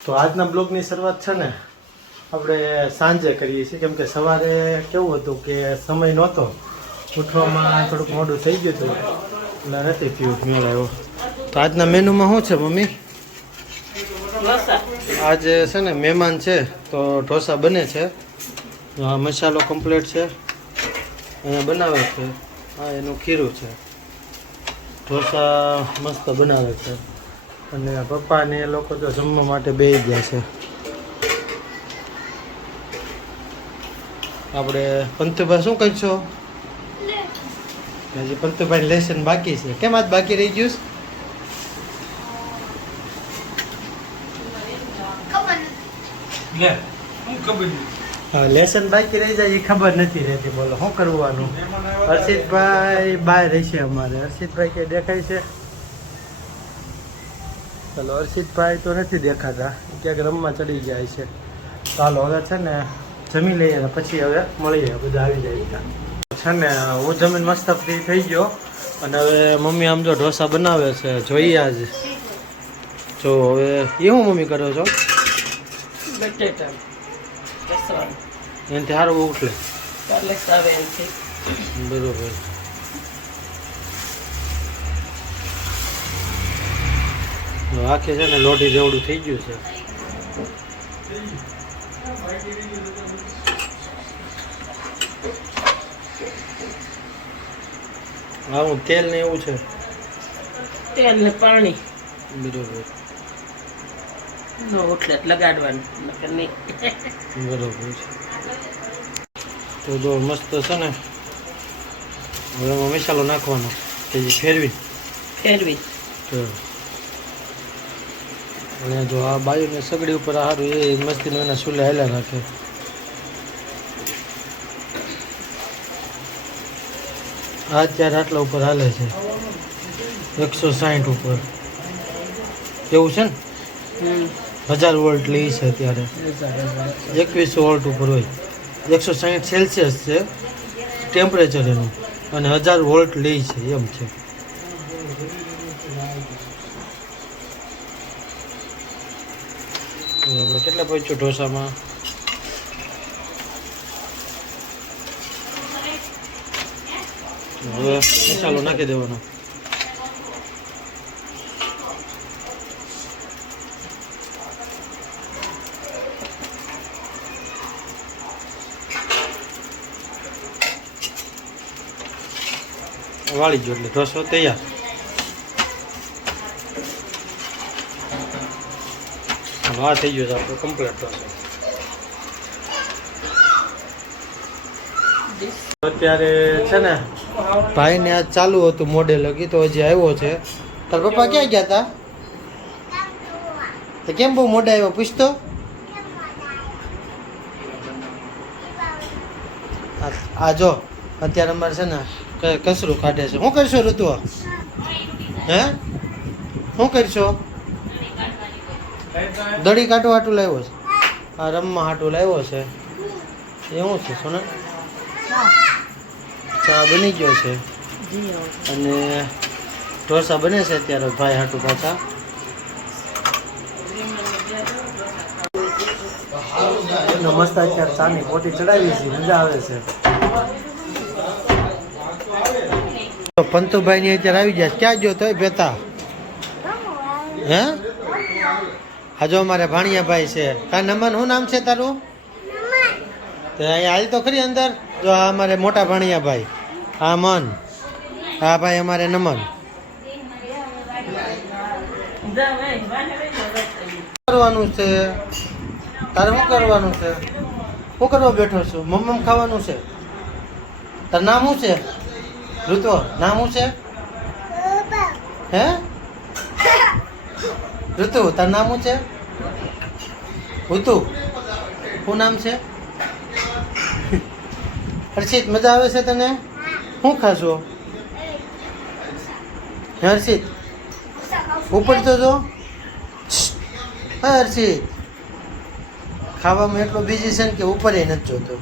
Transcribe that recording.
તો આજના બ્લોગની શરૂઆત છે ને આપણે સાંજે કરીએ છીએ, કેમ કે સવારે કેવું હતું કે સમય નહોતો, ઉઠવામાં થોડુંક મોડું થઈ ગયું હતું એટલે નથી થયું મેળ આવ્યો. તો આજના મેનુમાં શું છે મમ્મી? આજે છે ને મહેમાન છે તો ઢોસા બને છે. આ મસાલો કમ્પ્લીટ છે, અહીંયા બનાવે છે. હા, એનું ખીરું છે. ઢોસા મસ્ત બનાવે છે અને પપ્પા ને એ લોકો તો જમવા માટે બેસી ગયા છે. આપણે પંતુભાઈ શું કહીશો? હજી પંતુભાઈ લેસન બાકી છે. કેમ આજ બાકી રહી ગયું? હા, લેસન બાકી રહી જાય એ ખબર નથી રહેતી. બોલો શું કરવાનું? હર્ષિતભાઈ બહાર રહેશે અમારે. હર્ષિતભાઈ કે દેખાય છે? ચાલો, હર્ષિતભાઈ તો નથી દેખાતા, ક્યાંક રમવા ચડી જાય છે. ચાલો હવે છે ને જમી લઈએ ને પછી હવે મળીએ, બધા આવી જાય છે ને. હું જમીન મસ્ત ફ્રી થઈ ગયો અને હવે મમ્મી આમ જો ઢોસા બનાવે છે, જોઈએ આજ. જો હવે એ હું મમ્મી કરો છો? એનાથી સારું ઉઠલે બરોબર. આખી છે ને લોઢી જેવડું થઈ ગયું છે. હા, હું તેલ ને એવું છે, તેલ ને પાણી બરોબર નો ઉઠલે લગાડવાનું નહીં. બરોબર છે. તો જો મસ્ત છે ને, હવે એમાં મસાલો નાખવાનો પછી ફેરવી તો. અને જો આ બાયુને સગડી ઉપર સારું એ મસ્તીનું એના ચૂલે હાલ્યા રાખે. આ અત્યારે આટલા ઉપર હાલે છે 160 ઉપર, એવું છે ને? 1000 વોલ્ટ લે છે અત્યારે, 2100 વોલ્ટ ઉપર હોય. 160 સેલ્સિયસ છે ટેમ્પરેચર એનું અને 1000 વોલ્ટ લે છે એમ છે. આપણે કેટલા પહોંચ્યું ઢોસામાં? હવે મસાલો નાખી દેવાનો. વાળી ગયો એટલે ઢોસો તૈયાર. હા, થઈ ગયો છે આપણો કમ્પ્લીટ ઢોસો. અત્યારે છે ને ભાઈને આજ ચાલુ હતું મોડે લગી, તો હજી આવ્યો છે. તાર પપ્પા ક્યાં ગયા હતા? તો કેમ બહુ મોડે આવ્યો પૂછતો? આ જો અત્યારે અમારે છે ને કસરું કાઢે છે. શું કરશો ઋતુ? હે શું કરશો? દડી કાઢવા હાટું લાવ્યો છે. આ રમવા હાટું લાવ્યો છે. એવું છે સોના? ચા બની ગયો છે અને ઢોસા બને છે અત્યારે ભાઈ હાટું પાછા. મસ્ત અત્યારે ચાની પોટી ચડાવી છે, મજા આવે છે. પંતુભાઈ ની અત્યારે આવી ગયા. ક્યાં ગયો તો બેતા? હે હાજો અમારે ભાણિયાભાઈ છે. કા નમન શું નામ છે તારું? અહીંયા હાલ તો ખરી અંદર. જો આ અમારે મોટા ભાણિયાભાઈ, આ મન, આ ભાઈ અમારે નમન. કરવાનું છે તારે? શું કરવાનું છે? શું કરવા બેઠો છું? મમ્મ ખાવાનું છે? તાર નામ શું છે? ઋતુ નામ શું છે? હે ઋતુ તાર નામ શું છે? ઋતુ શું નામ છે? હર્ષિત મજા આવે છે તને? શું ખાશો? હર્ષિત ઉપર તો જો. હા હર્ષિત ખાવામાં એટલો બીજી છે ને કે ઉપર નથી જોતો.